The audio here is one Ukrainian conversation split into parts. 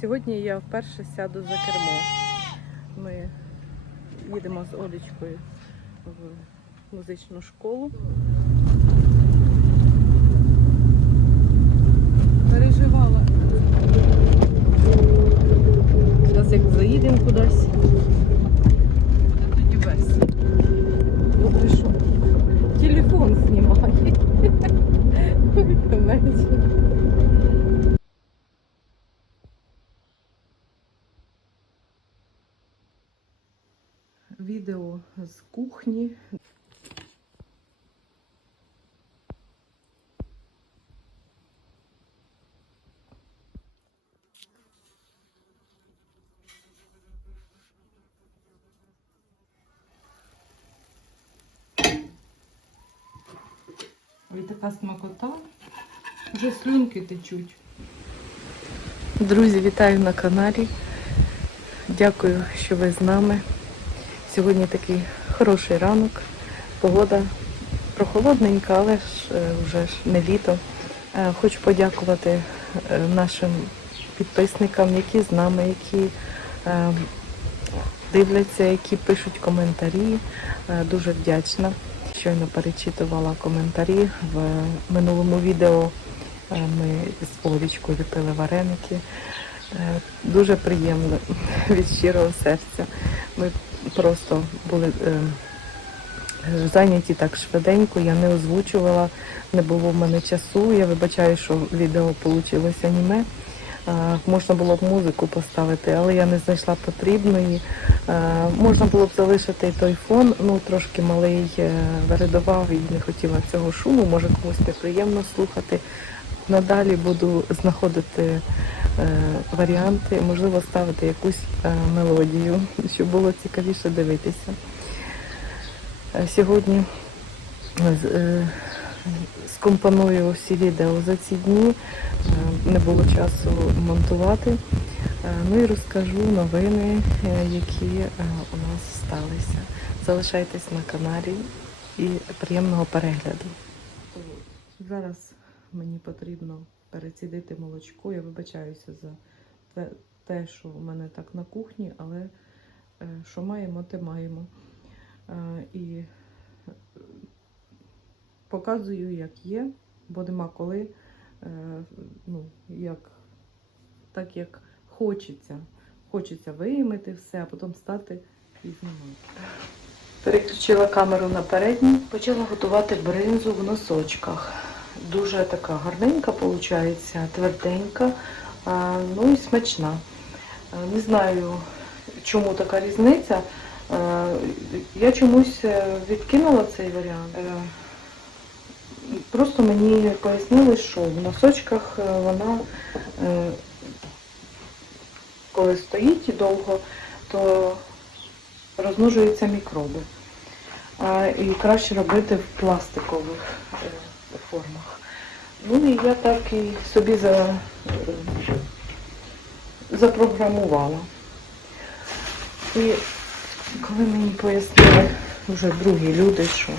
Сьогодні я вперше сяду за кермо. Ми їдемо з Олечкою в музичну школу. Переживала. Зараз як заїдемо кудись. буде Тоді весело. Добре, що телефон знімає. відео з кухні. І така смакота. Вже слюнки течуть. Друзі, вітаю на каналі. Дякую, що ви з нами. Сьогодні такий хороший ранок. Погода прохолодненька, але ж е, вже ж не літо. Е, Хочу подякувати е, нашим підписникам, які з нами, які дивляться, які пишуть коментарі. Дуже вдячна. Щойно перечитувала коментарі в минулому відео. Ми з Олічкою ліпили вареники. Дуже приємно від щирого серця. Ми просто були е, зайняті так швиденько, я не озвучувала, не було в мене часу. Я вибачаю, що відео вийшло аніме. Е, Можна було б музику поставити, але я не знайшла потрібної. Е, Можна було б залишити і той фон, ну трошки малий виридував і не хотіла цього шуму, може комусь неприємно слухати. Надалі буду знаходити варіанти, можливо, ставити якусь е, мелодію, щоб було цікавіше дивитися. Е, Сьогодні е, скомпоную всі відео за ці дні, е, не було часу монтувати. Е, Ну і розкажу новини, е, які е, у нас сталися. Залишайтесь на каналі і приємного перегляду. Зараз мені потрібно перецідити молочко. Я вибачаюся за те, що в мене так на кухні, але е, що маємо, те маємо. Е, І показую, як є, бо нема коли, е, ну, як, так як хочеться. Хочеться виймити все, а потім стати і знімати. Переключила камеру на передню, почала готувати бринзу в носочках. Дуже така гарненька виходить, тверденька, ну і смачна. Не знаю, чому така різниця. Я чомусь е, відкинула цей варіант. Е, Просто мені пояснили, що в носочках е, вона, коли стоїть і довго, то розмножуються мікроби. І краще робити в пластикових формах. Ну і я так і собі за, е, запрограмувала. І коли мені пояснили вже другі люди, що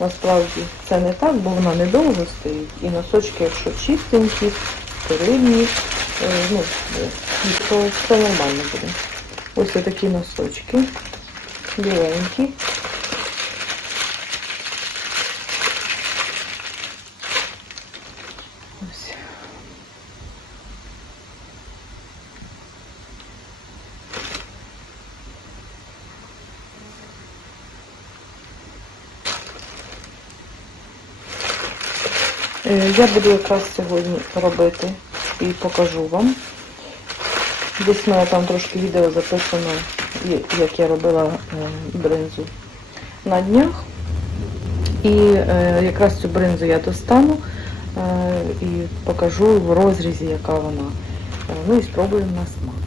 насправді це не так, бо вона недовго стоїть. І носочки, якщо чистенькі, стерильні, е, ну, е, то все нормально буде. Ось такі носочки, біленькі. Ось. Е, Я буду якраз сьогодні робити і покажу вам. Десь в мене там трошки відео записано, як я робила е, бринзу на днях. І е, якраз цю бринзу я достану е, і покажу в розрізі, яка вона. Е, Ну і спробуємо на смак.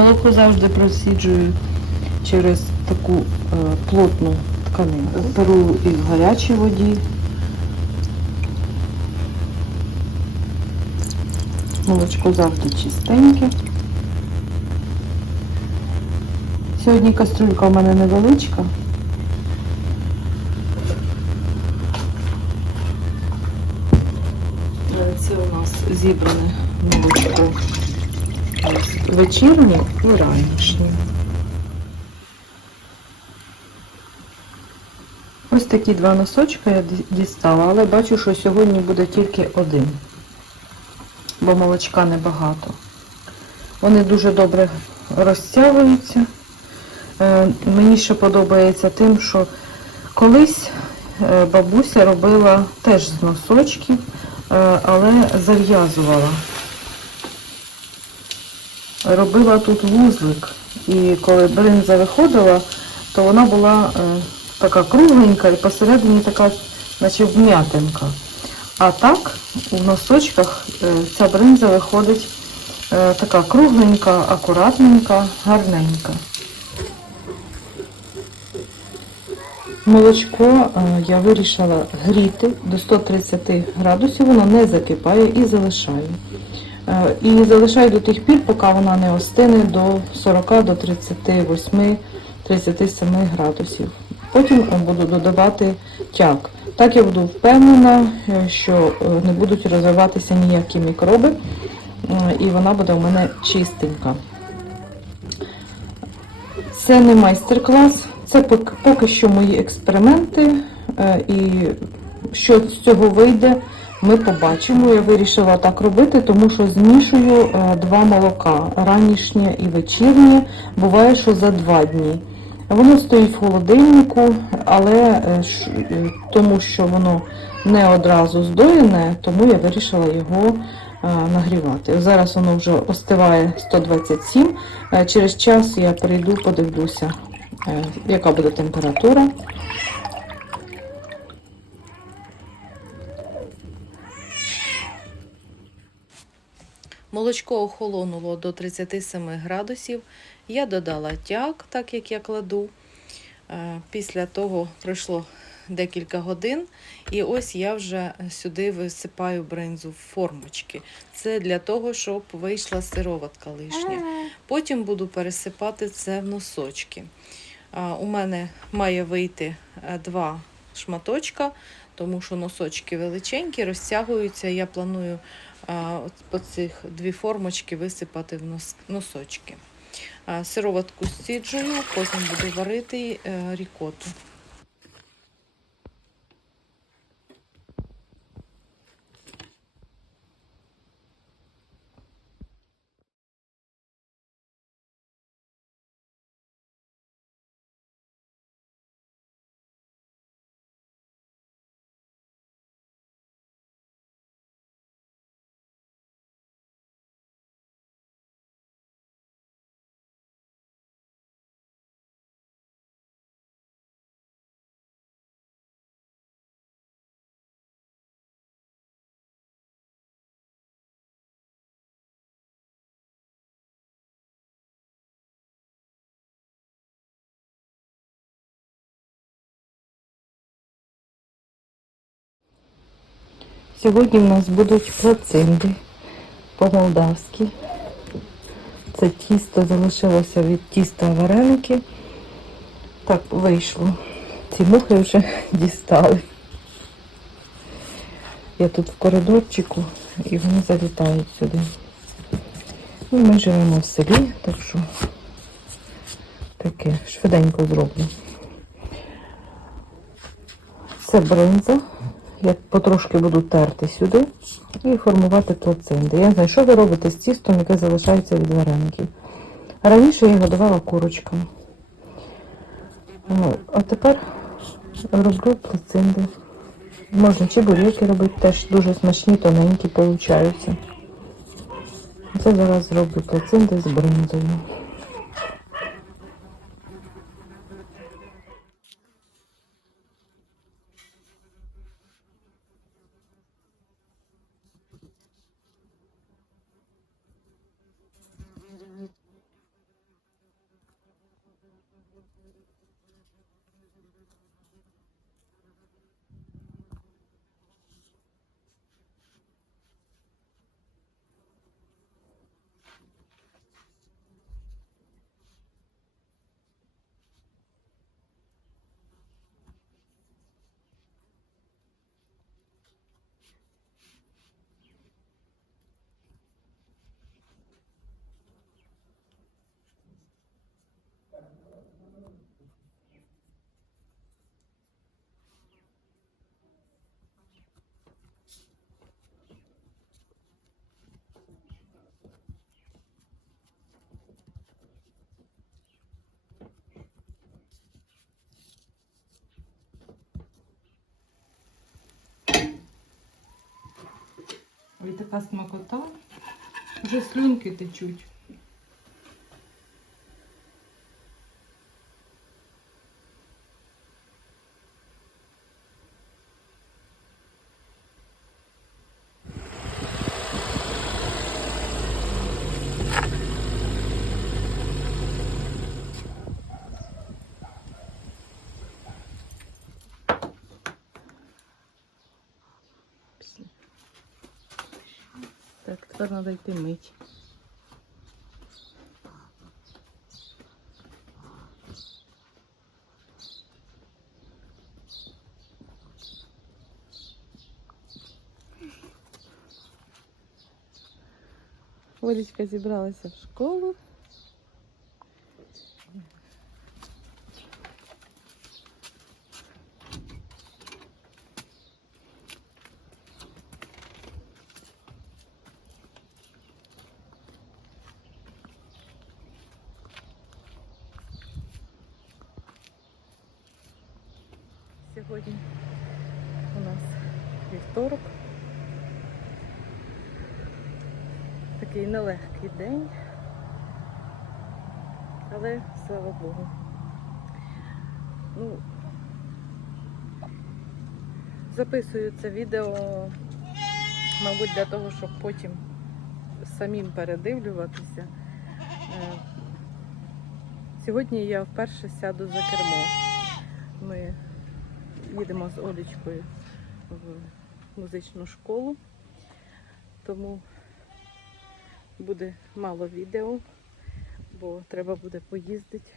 Молоко завжди просіджую через таку е, плотну тканину. Беру і в гарячій воді. Молочко завжди чистеньке. Сьогодні кастрюлька у мене невеличка. Е, Це у нас зібране Ось вечірнє і ранішнє. Ось такі два носочка я дістала, але бачу, що сьогодні буде тільки один, бо молочка небагато. Вони дуже добре розтягуються. Е, Мені ще подобається тим, що колись е, бабуся робила теж з носочків, е, але зав'язувала. Робила тут вузлик. І коли бринза виходила, то вона була е, така кругленька і посередині така, наче вм'ятинка. А так, у носочках е, ця бринза виходить е, така кругленька, акуратненька, гарненька. Молочко е, я вирішила гріти до 130 градусів, воно не закипає і залишаю. Е, І залишаю до тих пір, поки вона не остине до 40 до 38 37 градусів. Потім е, буду додавати тяк. Так я буду впевнена, е, що не будуть розвиватися ніякі мікроби, і вона буде у мене чистенька. Це не майстер-клас, це поки що мої експерименти. І що з цього вийде, ми побачимо. Я вирішила так робити, тому що змішую е, два молока ранішнє і вечірнє. Буває, що за два дні. Воно стоїть в холодильнику, але е, е, тому що воно не одразу здоєне, тому я вирішила його нагрівати. Зараз воно вже остиває 127. Е, Через час я прийду, подивлюся, яка буде температура. Молочко охолонуло до 37 градусів. Я додала тяк, так як я кладу. Е, Після того пройшло декілька годин, і ось я вже сюди висипаю бринзу в формочки. Це для того, щоб вийшла сироватка лишня. Потім буду пересипати це в носочки. У мене має вийти е, два шматочка, тому що носочки величенькі, розтягуються. Я планую по цих дві формочки висипати в нос- носочки. Сироватку стіджую, потім буду варити е, рікоту. Сьогодні в нас будуть плацинди по-молдавськи. Це тісто залишилося від тіста вареники. Так вийшло. Ці мухи вже дістали. Я тут в коридорчику і вони залітають сюди. Ну, ми живемо в селі, так що таке швиденько зроблю. Це бринза. Я потрошки буду терти сюди і формувати плацинди. Я знаю, що ви робите з тістом, яке залишається від вареників. Раніше я годувала курочкам. Ну, а тепер роблю плацинди. Можна чебуреки робити, теж дуже смачні, тоненькі получаються. Це зараз зроблю плацинди з бринзою. Ой, така смакота. Вже слюнки течуть. Так, тепер треба йти мить. Олечка зібралася в школу. Сьогодні у нас вівторок. Такий нелегкий день. Але слава Богу. Ну, записую це відео, мабуть, для того, щоб потім самим передивлюватися. Е, Сьогодні я вперше сяду за кермо. Ми їдемо з Олечкою в музичну школу, тому буде мало відео, бо треба буде поїздити.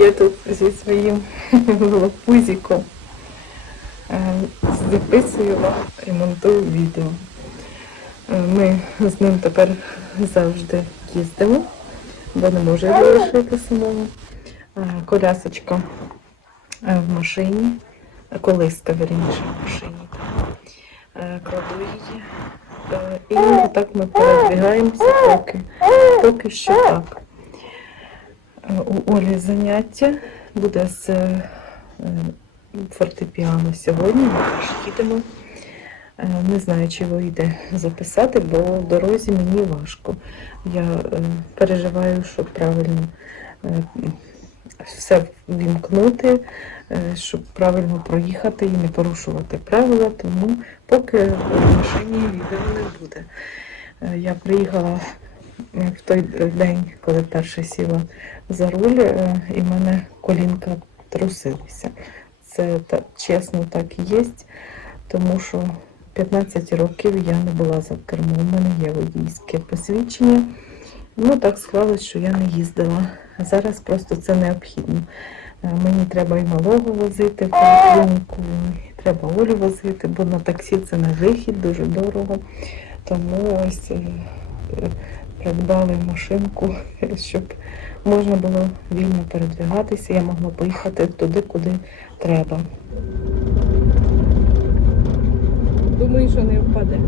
Я тут зі своїм велопузиком е, записую вам, ремонтую відео. Е, Ми з ним тепер завжди їздимо, бо не можу його лишити самого. Е, Колясочка в машині, колиска, вірніше, в машині. Кладу її. І отак ми передвигаємося поки, поки що так. Е, У Олі заняття буде з е, фортепіано сьогодні. Ми теж їдемо. Е, Не знаю, чи вийде записати, бо в дорозі мені важко. Я переживаю, щоб правильно все вімкнути, щоб правильно проїхати і не порушувати правила, тому поки в машині відео не буде. Я приїхала в той день, коли перше сіла за руль, е, і в мене колінка трусилися. Це та, чесно так і є, тому що 15 років я не була за кермом, у мене є водійське посвідчення. Ну так склалось, що я не їздила. Зараз просто це необхідно. Е, Мені треба і малого возити в поліклініку, і треба Олю возити, бо на таксі це не вихід, дуже дорого. Тому ось е, придбали машинку, щоб можна було вільно передвигатися, я могла поїхати туди, куди треба. Думаю, що не впаде.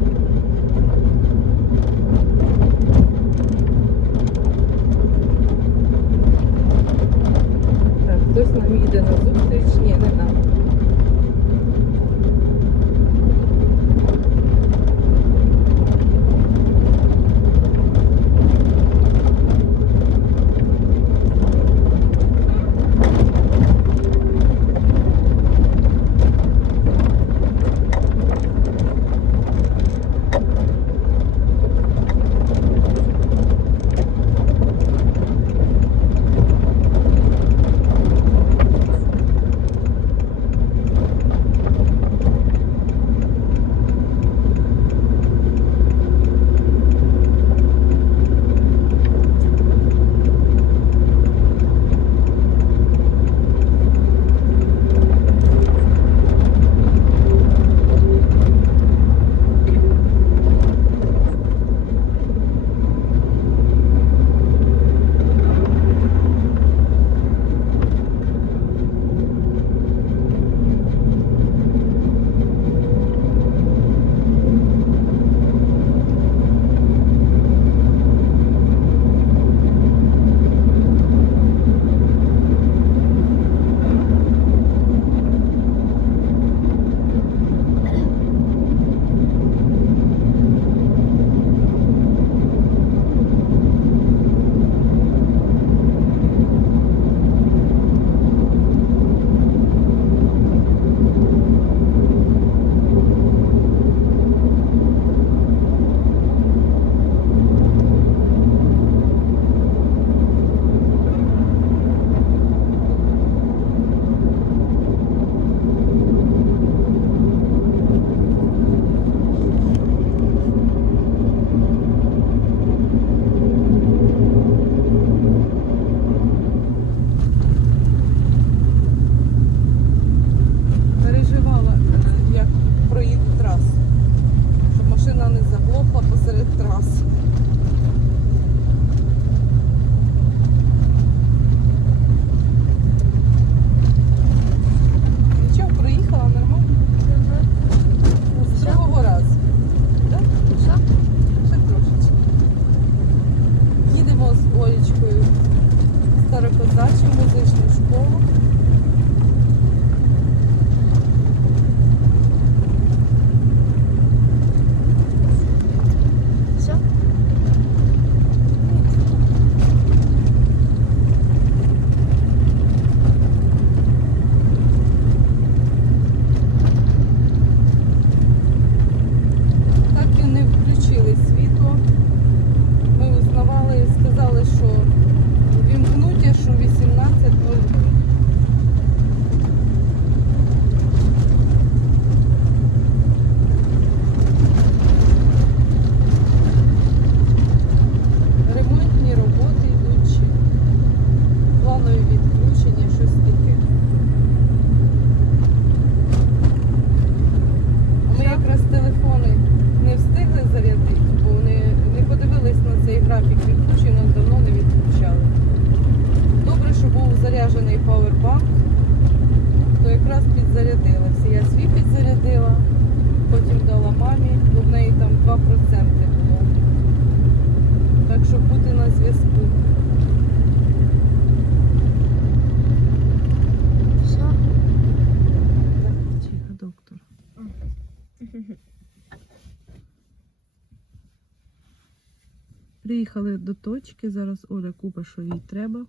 Приїхали до точки, зараз Оля купа, що їй треба.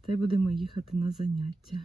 Та й будемо їхати на заняття.